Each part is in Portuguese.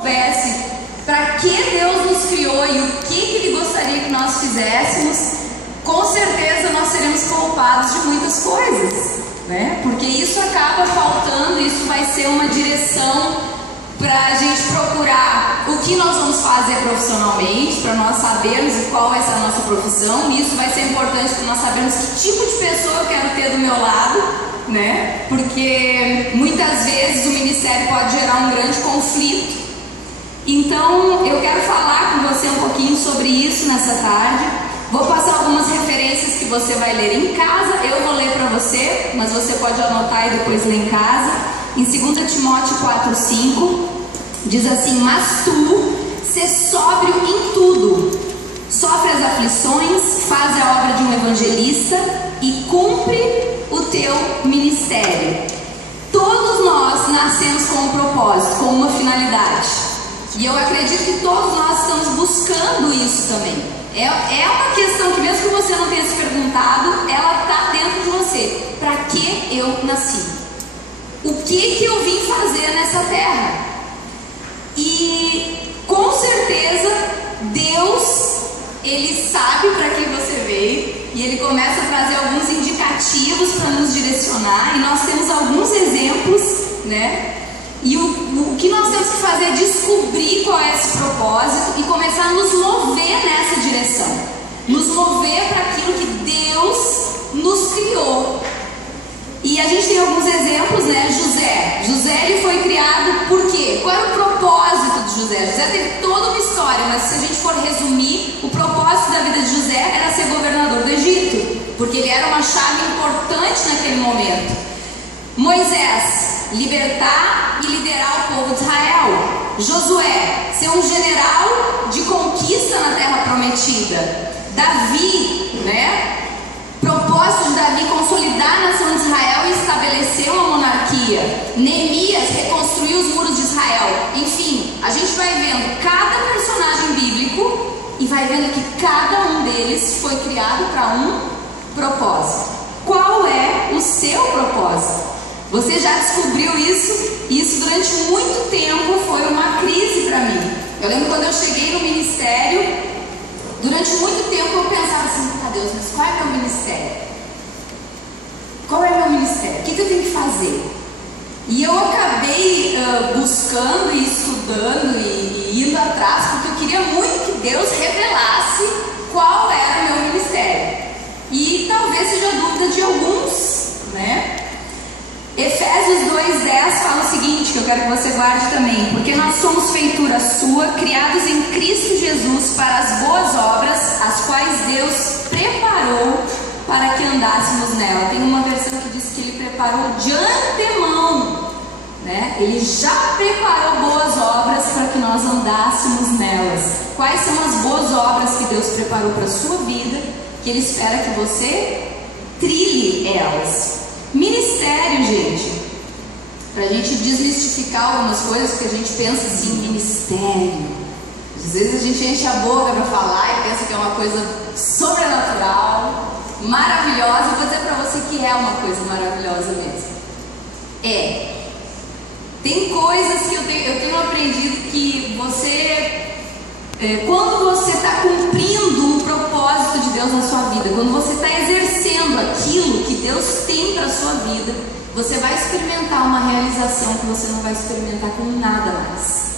soubesse para que Deus nos criou e o que Ele gostaria que nós fizéssemos, com certeza nós seremos poupados de muitas coisas, né? Porque isso acaba faltando, isso vai ser uma direção para a gente procurar o que nós vamos fazer profissionalmente, para nós sabermos qual vai ser a nossa profissão. E isso vai ser importante para nós sabermos que tipo de pessoa eu quero ter do meu lado, né? Porque muitas vezes o ministério pode gerar um grande conflito. Então eu quero falar com você um pouquinho sobre isso nessa tarde. Vou passar algumas referências que você vai ler em casa. Eu vou ler para você, mas você pode anotar e depois ler em casa. Em 2 Timóteo 4:5 diz assim: mas tu, sê sóbrio em tudo, sofre as aflições, faz a obra de um evangelista e cumpre o teu ministério. Todos nós nascemos com um propósito, com uma finalidade, e eu acredito que todos nós estamos buscando isso também. É uma questão que, mesmo que você não tenha se perguntado, ela está dentro de você. Para que eu nasci? O que eu vim fazer nessa terra? E com certeza Deus, Ele sabe para que você veio, e Ele começa a trazer alguns indicativos para nos direcionar, e nós temos alguns exemplos, né? E o que nós temos que fazer é descobrir qual é esse propósito e começar a nos mover nessa direção, nos mover para aquilo que Deus nos criou. E a gente tem alguns exemplos, né? José, ele foi criado por quê? Qual era o propósito de José? José teve toda uma história, mas se a gente for resumir, o propósito da vida de José era ser governador do Egito, porque ele era uma chave importante naquele momento. Moisés, libertar e liderar o povo de Israel. Josué, ser um general de conquista na terra prometida. Davi, né? Propósito de Davi, consolidar a nação de Israel e estabelecer uma monarquia. Neemias, reconstruir os muros de Israel. Enfim, a gente vai vendo cada personagem bíblico e vai vendo que cada um deles foi criado para um propósito. Qual é o seu propósito? Você já descobriu isso? Isso durante muito tempo foi uma crise para mim. Eu lembro quando eu cheguei no ministério, durante muito tempo eu pensava assim: ah, Deus, mas qual é meu ministério? Qual é meu ministério? O que eu tenho que fazer? E eu acabei buscando e estudando e indo atrás, porque eu queria muito que Deus revelasse qual era o meu ministério. E talvez seja dúvida de alguns, né? Efésios 2:10 fala o seguinte, que eu quero que você guarde também: porque nós somos feitura sua, criados em Cristo Jesus para as boas obras, as quais Deus preparou para que andássemos nela. Tem uma versão que diz que Ele preparou de antemão, né? Ele já preparou boas obras para que nós andássemos nelas. Quais são as boas obras que Deus preparou para a sua vida, que Ele espera que você trilhe elas? Ministério, gente, para a gente desmistificar algumas coisas, porque a gente pensa assim: ministério. Às vezes a gente enche a boca para falar e pensa que é uma coisa sobrenatural, maravilhosa. Eu vou dizer para você que é uma coisa maravilhosa mesmo. Tem coisas que eu tenho aprendido que você, quando você está cumprindo um propósito de Deus na sua vida, quando você está exercendo aquilo que Deus tem para a sua vida, você vai experimentar uma realização que você não vai experimentar com nada mais.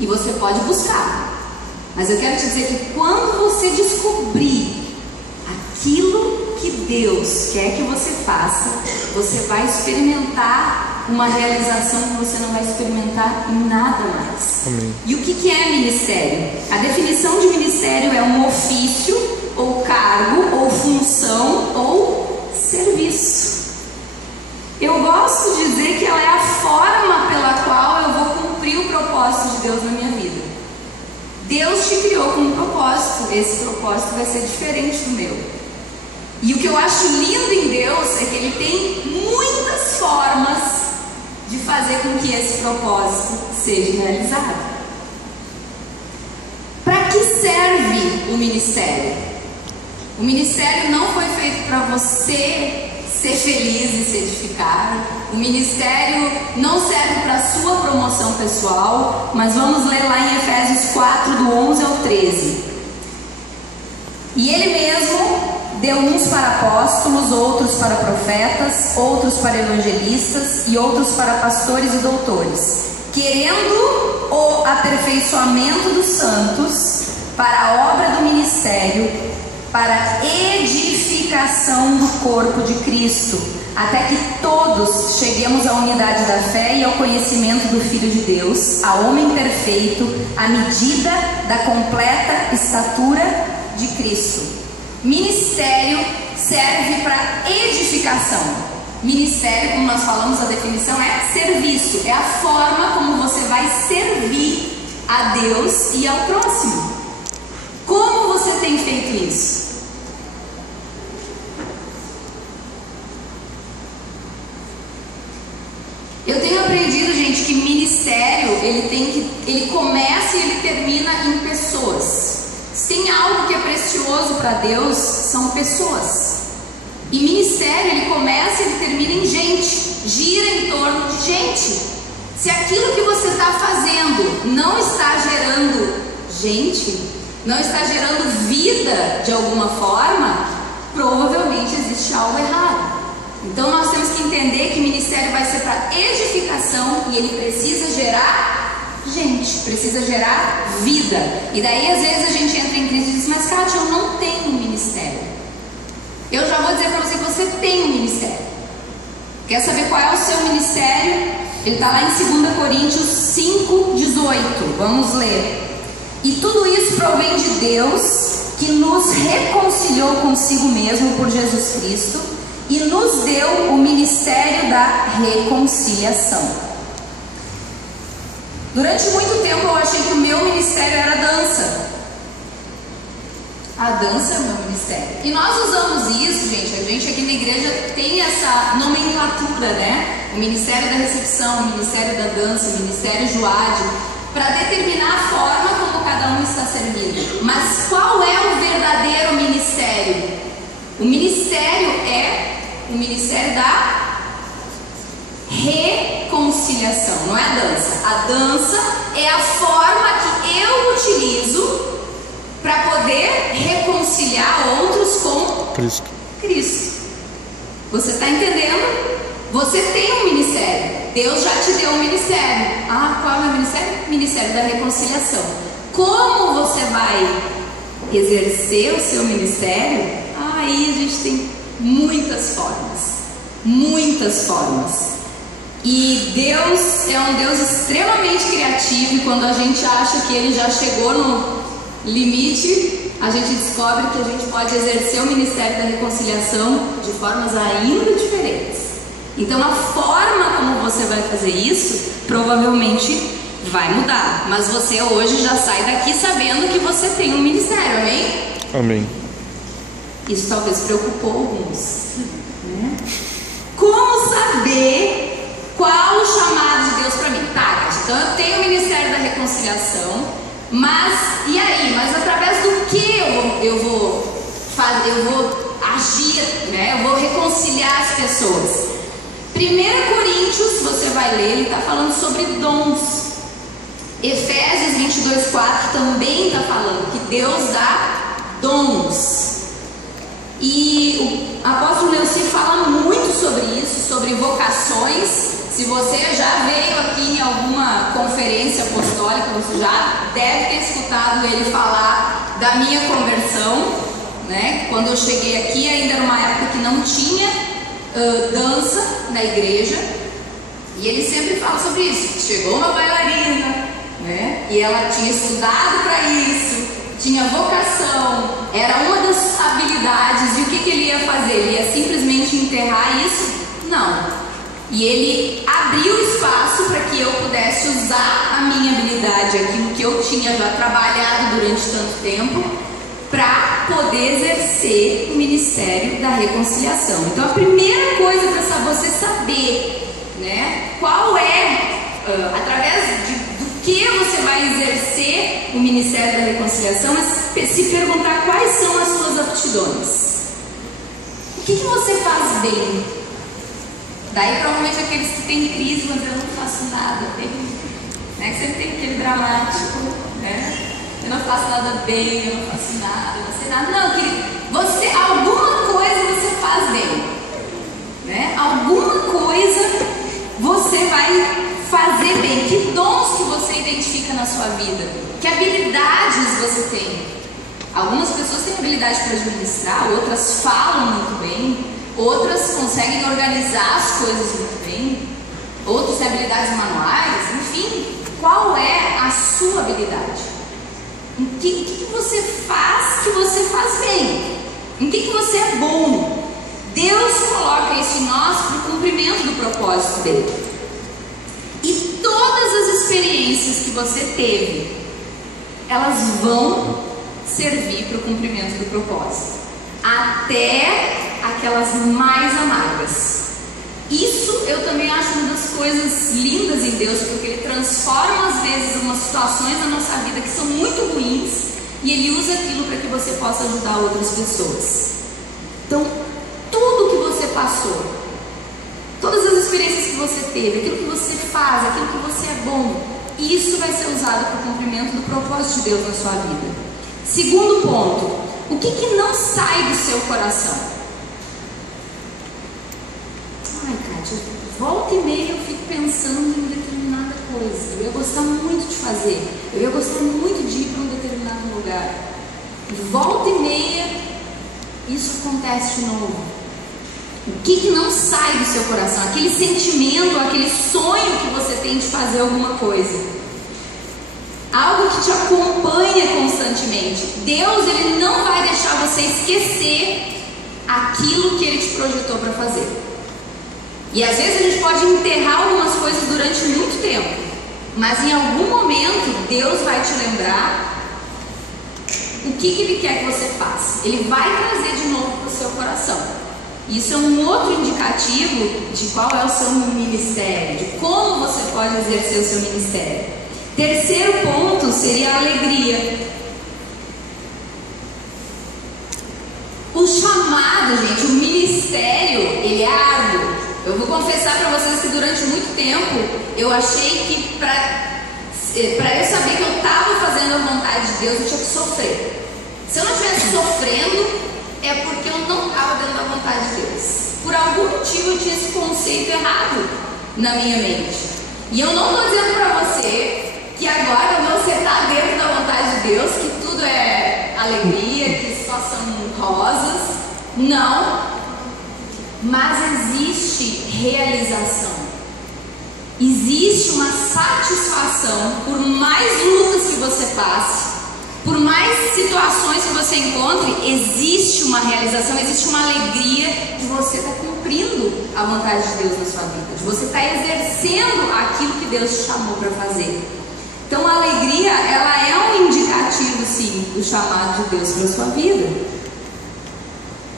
E você pode buscar, mas eu quero te dizer que quando você descobrir aquilo que Deus quer que você faça, você vai experimentar uma realização que você não vai experimentar em nada mais. Amém. E o que é ministério? A definição de ministério é um ofício, ou cargo, ou função, ou serviço. Eu gosto de dizer que ela é a forma pela qual eu vou cumprir o propósito de Deus na minha vida. Deus te criou com um propósito, esse propósito vai ser diferente do meu. E o que eu acho lindo em Deus é que Ele tem muitas formas de fazer com que esse propósito seja realizado. Para que serve o ministério? O ministério não foi feito para você ser feliz e se edificar. O ministério não serve para sua promoção pessoal, mas vamos ler lá em Efésios 4, do 11 ao 13. E ele mesmo deu uns para apóstolos, outros para profetas, outros para evangelistas e outros para pastores e doutores, querendo o aperfeiçoamento dos santos para a obra do ministério, para a edificação do corpo de Cristo, até que todos cheguemos à unidade da fé e ao conhecimento do Filho de Deus, a homem perfeito, à medida da completa estatura de Cristo. Ministério serve para edificação. Ministério, como nós falamos, a definição é serviço, é a forma como você vai servir a Deus e ao próximo. Como você tem feito isso? Eu tenho aprendido, gente, que ministério ele começa e ele termina em pessoas. Se tem algo que é precioso para Deus, são pessoas. E ministério, ele começa e ele termina em gente, gira em torno de gente. Se aquilo que você está fazendo não está gerando gente, não está gerando vida de alguma forma, provavelmente existe algo errado. Então nós temos que entender que ministério vai ser para edificação e ele precisa gerar gente, precisa gerar vida. E daí às vezes a gente entra em crise e diz: mas Kátia, eu não tenho um ministério. Eu já vou dizer para você que você tem um ministério. Quer saber qual é o seu ministério? Ele está lá em 2 Coríntios 5:18. Vamos ler. E tudo isso provém de Deus, que nos reconciliou consigo mesmo por Jesus Cristo e nos deu o ministério da reconciliação. Durante muito tempo eu achei que o meu ministério era dança. A dança é o meu ministério. E nós usamos isso, gente. A gente aqui na igreja tem essa nomenclatura, né? O ministério da recepção, o ministério da dança, o ministério Joade, para determinar a forma como cada um está servindo. Mas qual é o verdadeiro ministério? O ministério é o ministério da reconciliação, não é a dança. A dança é a forma que eu utilizo para poder reconciliar outros com Cristo. Você está entendendo? Você tem um ministério. Deus já te deu um ministério. Ah, qual é o meu ministério? Ministério da reconciliação. Como você vai exercer o seu ministério? Aí a gente tem muitas formas. Muitas formas. E Deus é um Deus extremamente criativo, e quando a gente acha que Ele já chegou no limite, a gente descobre que a gente pode exercer o ministério da reconciliação de formas ainda diferentes. Então a forma como você vai fazer isso provavelmente vai mudar, mas você hoje já sai daqui sabendo que você tem um ministério, amém? Amém. Isso talvez preocupou alguns, né? Como saber qual o chamado de Deus para mim? Tá, então eu tenho o ministério da reconciliação, mas e aí? Mas através do que eu vou fazer? Eu vou agir, né? Eu vou reconciliar as pessoas. 1 Coríntios, você vai ler, ele está falando sobre dons. Efésios 22:4 também está falando que Deus dá dons. E o apóstolo Leuci fala muito sobre isso, sobre vocações. Se você já veio aqui em alguma conferência apostólica, você já deve ter escutado ele falar da minha conversão, né? Quando eu cheguei aqui, ainda era uma época que não tinha dança na igreja, e ele sempre fala sobre isso. Chegou uma bailarina, né? E ela tinha estudado para isso, tinha vocação, era uma das habilidades. E o que ele ia fazer? Ele ia simplesmente enterrar isso? Não. E ele abriu espaço para que eu pudesse usar a minha habilidade, aquilo que eu tinha já trabalhado durante tanto tempo, para poder exercer o ministério da reconciliação. Então a primeira coisa para você saber, né, qual é, através do que você vai exercer o ministério da reconciliação, é se perguntar quais são as suas aptidões. que você faz bem? Daí provavelmente aqueles que têm crise vão dizer, eu não faço nada bem, né? Que sempre tem aquele dramático, né? Eu não faço nada bem, eu não faço nada, eu não sei nada. Não, querido, você, alguma coisa você faz bem, né? Alguma coisa você vai fazer bem. Que dons que você identifica na sua vida? Que habilidades você tem? Algumas pessoas têm habilidade para administrar, outras falam muito bem, outras conseguem organizar as coisas muito bem, outros têm habilidades manuais, enfim. Qual é a sua habilidade? O que você faz que você faz bem? Em que você é bom? Deus coloca isso em nós para o cumprimento do propósito dele. E todas as experiências que você teve, elas vão servir para o cumprimento do propósito, até aquelas mais amargas. Isso eu também acho uma das coisas lindas em Deus, porque Ele transforma às vezes umas situações na nossa vida que são muito ruins, e Ele usa aquilo para que você possa ajudar outras pessoas. Então, tudo que você passou, todas as experiências que você teve, aquilo que você faz, aquilo que você é bom, isso vai ser usado para o cumprimento do propósito de Deus na sua vida. Segundo ponto, o que não sai do seu coração? Ai, Kátia, volta e meia eu fico pensando em determinada coisa. Eu ia gostar muito de fazer, eu ia gostar muito de ir para um determinado lugar. Volta e meia isso acontece de novo. O que não sai do seu coração? Aquele sentimento, aquele sonho que você tem de fazer alguma coisa, algo que te acompanha constantemente. Deus, Ele não vai deixar você esquecer aquilo que Ele te projetou para fazer. E às vezes a gente pode enterrar algumas coisas durante muito tempo, mas em algum momento Deus vai te lembrar o que Ele quer que você faça. Ele vai trazer de novo para o seu coração. Isso é um outro indicativo de qual é o seu ministério, de como você pode exercer o seu ministério. Terceiro ponto seria a alegria. O chamado, gente, o ministério, ele é árduo. Eu vou confessar para vocês que durante muito tempo eu achei que para eu saber que eu estava fazendo a vontade de Deus, eu tinha que sofrer. Se eu não estivesse sofrendo, é porque eu não estava dentro da vontade de Deus. Por algum motivo eu tinha esse conceito errado na minha mente. E eu não estou dizendo para você que agora você está dentro da vontade de Deus, que tudo é alegria, que só são rosas. Não. Mas existe realização. Existe uma satisfação por mais lutas que você passe, por mais situações que você encontre, existe uma realização, existe uma alegria de você estar cumprindo a vontade de Deus na sua vida, de você estar exercendo aquilo que Deus te chamou para fazer. Então a alegria, ela é um indicativo, sim, do chamado de Deus para a sua vida.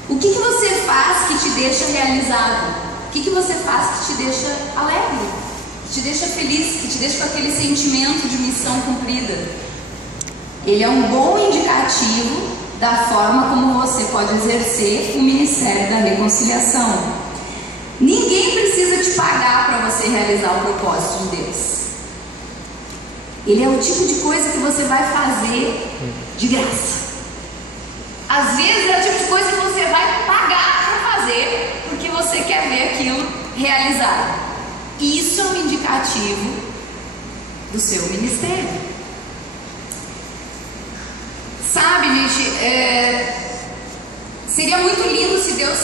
O que você faz que te deixa realizado? O que você faz que te deixa alegre? Que te deixa feliz? Que te deixa com aquele sentimento de missão cumprida? Ele é um bom indicativo da forma como você pode exercer o ministério da reconciliação. Ninguém precisa te pagar para você realizar o propósito de Deus. Ele é o tipo de coisa que você vai fazer de graça. Às vezes é o tipo de coisa que você vai pagar para fazer porque você quer ver aquilo realizado. Isso é um indicativo do seu ministério. Sabe, gente, seria muito lindo se Deus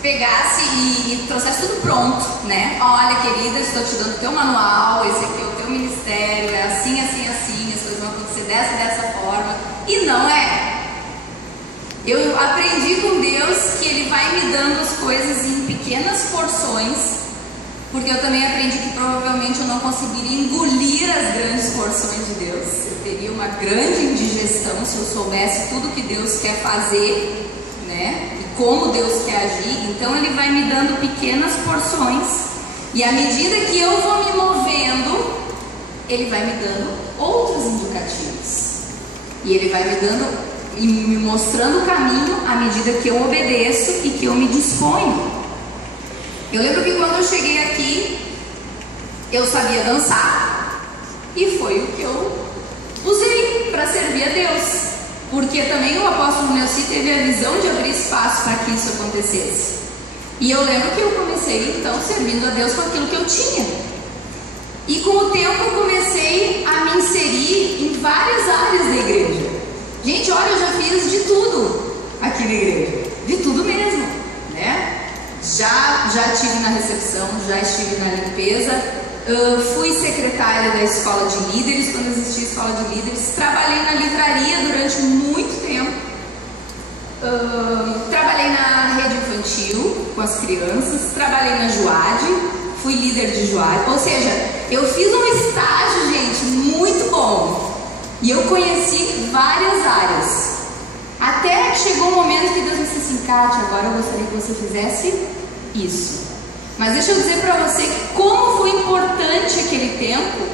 pegasse e trouxesse tudo pronto, né? Olha, querida, estou te dando o teu manual, esse aqui é o teu ministério, é assim, assim, assim, as coisas vão acontecer dessa forma. E não é. Eu aprendi com Deus que Ele vai me dando as coisas em pequenas porções, porque eu também aprendi que provavelmente eu não conseguiria engolir as grandes porções de Deus. Eu teria uma grande indigestão se eu soubesse tudo que Deus quer fazer, né? E como Deus quer agir. Então Ele vai me dando pequenas porções, e à medida que eu vou me movendo, Ele vai me dando outros indicativos, e Ele vai me dando me mostrando o caminho à medida que eu obedeço e que eu me disponho. Eu lembro que quando eu cheguei aqui, eu sabia dançar e foi o que eu usei para servir a Deus. Porque também o apóstolo Nelci teve a visão de abrir espaço para que isso acontecesse. E eu lembro que eu comecei então servindo a Deus com aquilo que eu tinha. E com o tempo eu comecei a me inserir em várias áreas da igreja. Gente, olha, eu já fiz de tudo aqui na igreja. De tudo mesmo, né? Já estive na recepção, já estive na limpeza. Fui secretária da escola de líderes, quando existia a escola de líderes. Trabalhei na livraria durante muito tempo. Trabalhei na rede infantil com as crianças. Trabalhei na Juade, fui líder de Juade. Ou seja, eu fiz um estágio, gente, muito bom. E eu conheci várias áreas. Até que chegou um momento que Deus me disse assim: Kátia, agora eu gostaria que você fizesse isso. Mas deixa eu dizer para você que como foi importante aquele tempo,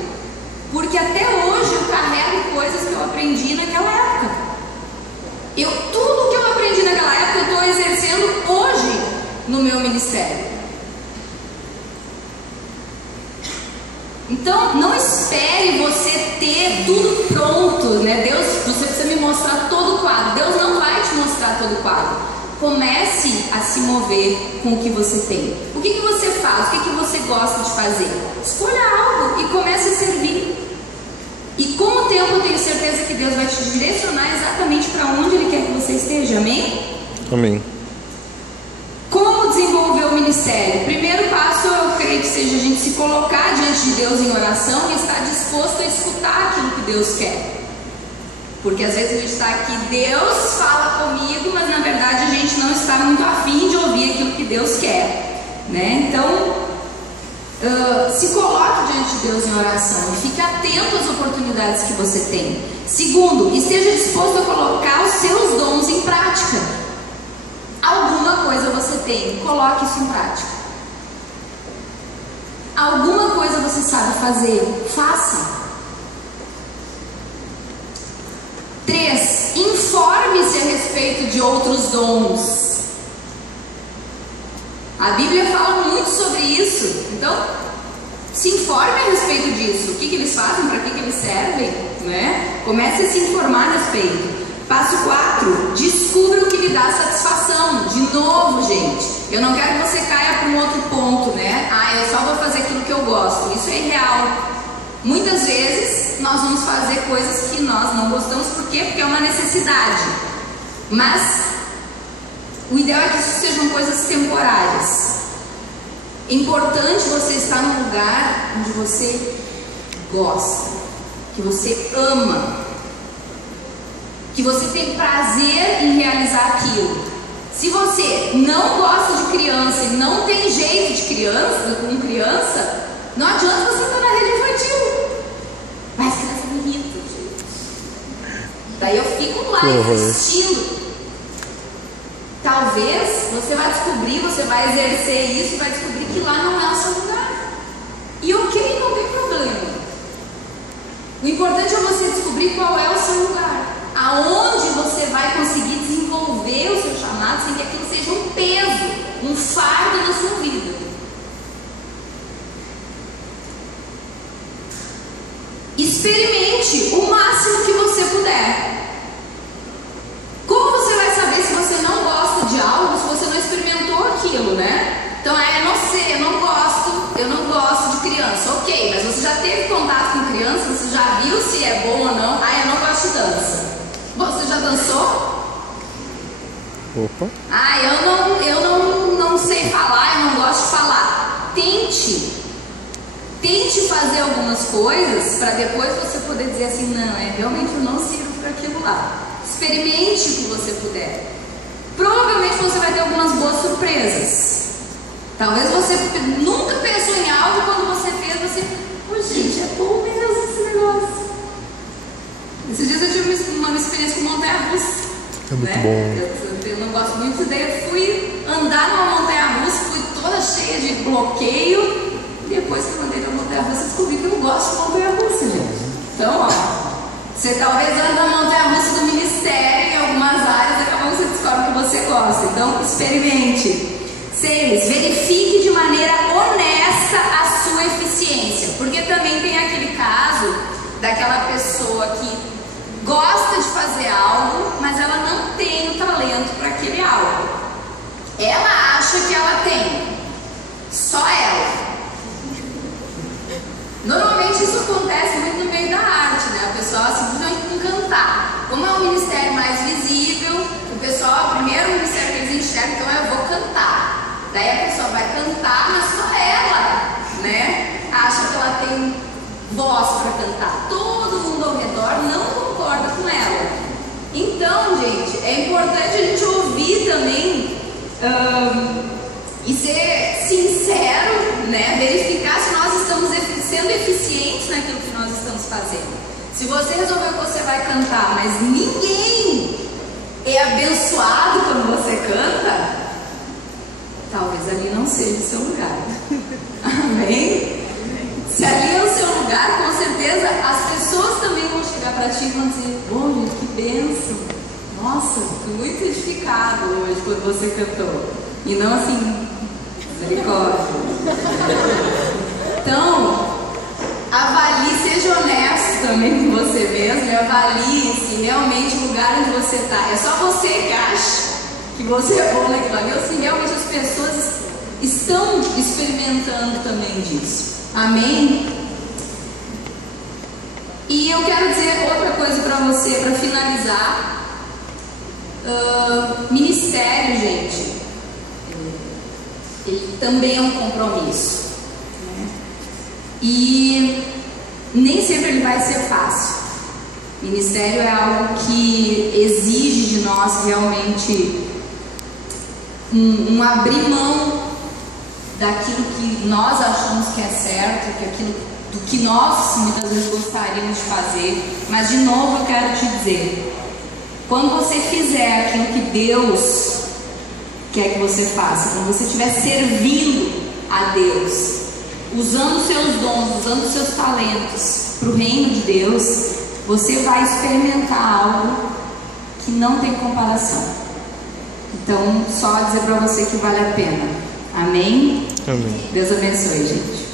porque até hoje eu carrego coisas que eu aprendi naquela época. Tudo que eu aprendi naquela época eu estou exercendo hoje no meu ministério. Então não espere você ter tudo pronto, né? Deus, você precisa me mostrar todo o quadro. Deus não vai te mostrar todo o quadro. Comece a se mover com o que você tem. O que você faz? O que você gosta de fazer? Escolha algo e comece a servir. E com o tempo eu tenho certeza que Deus vai te direcionar exatamente para onde Ele quer que você esteja. Amém? Amém. Como desenvolver o ministério? Primeiro passo, eu creio que seja a gente se colocar diante de Deus em oração e estar disposto a escutar aquilo que Deus quer. Porque às vezes a gente está aqui, Deus fala comigo, mas na verdade a gente não está muito afim de ouvir aquilo que Deus quer, né? Então, se coloque diante de Deus em oração e fique atento às oportunidades que você tem. Segundo, esteja disposto a colocar os seus dons em prática. Alguma coisa você tem, coloque isso em prática. Alguma coisa você sabe fazer, faça. 3. Informe-se a respeito de outros dons. A Bíblia fala muito sobre isso. Então, se informe a respeito disso. O que eles fazem, para que eles servem, né? Comece a se informar a respeito. Passo 4. Descubra o que lhe dá satisfação. De novo, gente, eu não quero que você caia para um outro ponto, né? Eu só vou fazer aquilo que eu gosto. Isso é irreal. Muitas vezes nós vamos fazer coisas que nós não gostamos. Por quê? Porque é uma necessidade. Mas o ideal é que isso sejam coisas temporárias. É importante você estar num lugar onde você gosta, que você ama, que você tem prazer em realizar aquilo. Se você não gosta de criança e não tem jeito de criança, com criança, não adianta você estar na rede infantil. Mas criança me irrita, gente. Daí eu fico lá insistindo. Talvez você vai descobrir, você vai exercer isso e vai descobrir que lá não é o seu lugar. E ok, não tem problema. O importante é você descobrir qual é o seu lugar. Aonde você vai conseguir desenvolver o seu chamado sem que aquilo seja um peso, um fardo na sua vida. Experimente o máximo que você puder. Como você vai saber se você não gosta de algo se você não experimentou aquilo, né? Então, eu não sei, eu não gosto de criança. Ok, mas você já teve contato com criança? Você já viu se é bom ou não? Eu não gosto de dança. Você já dançou? Opa. Eu não sei falar, eu não gosto de falar. Tente fazer algumas coisas para depois você poder dizer assim, não, realmente eu não sirvo para aquilo lá. Experimente o que você puder. Provavelmente você vai ter algumas boas surpresas. Talvez você nunca pensou em algo, quando você fez, você, gente, é bom mesmo esse negócio. Esses dias eu tive uma experiência com montanha-russa. É muito bom. Eu não gosto muito disso, daí eu fui andar numa montanha-russa, fui toda cheia de bloqueio. E depois que eu andei na montanha-russa, descobri que eu não gosto de montanha-russa, gente. Então, você talvez ande na montanha-russa do ministério em algum gosta. Então, experimente. 6. Verifique de maneira honesta a sua eficiência. Porque também tem aquele caso daquela pessoa que gosta de fazer algo, mas ela não tem o talento para aquele algo. Ela acha que ela tem. Só ela. Normalmente isso acontece muito no meio da arte, né? O pessoal simplesmente com cantar. Como é um ministério mais visível, o pessoal, o primeiro ministério que eles enxergam, então eu vou cantar. Daí a pessoa vai cantar, mas só ela, né? Acha que ela tem voz para cantar. Todo mundo ao redor não concorda com ela. Então, gente, é importante a gente ouvir também e ser sincero, né? Verificar se nós estamos sendo eficientes naquilo que nós estamos fazendo. Se você resolveu que você vai cantar, mas ninguém é abençoado quando você canta, talvez ali não seja o seu lugar. Amém? Se ali é o seu lugar, com certeza as pessoas também vão chegar para ti e vão dizer: "Oh, gente, que bênção! Nossa, fui muito edificado hoje quando você cantou." E não assim, misericórdia. Então, avalie, seja honesto também com você mesmo e avalie se realmente o lugar onde você está é só você que acha que você é bom naquilo ali, ou se realmente as pessoas estão experimentando também disso. Amém? E eu quero dizer outra coisa para você, para finalizar. Ministério, gente, ele também é um compromisso, né? E nem sempre ele vai ser fácil. Ministério é algo que exige de nós realmente um abrir mão daquilo que nós achamos que é certo, do que nós muitas vezes gostaríamos de fazer. Mas de novo eu quero te dizer, quando você fizer aquilo que Deus quer que você faça, quando você estiver servindo a Deus, usando seus dons, usando seus talentos para o reino de Deus, você vai experimentar algo que não tem comparação. Então, só dizer para você que vale a pena. Amém? Amém. Deus abençoe, gente.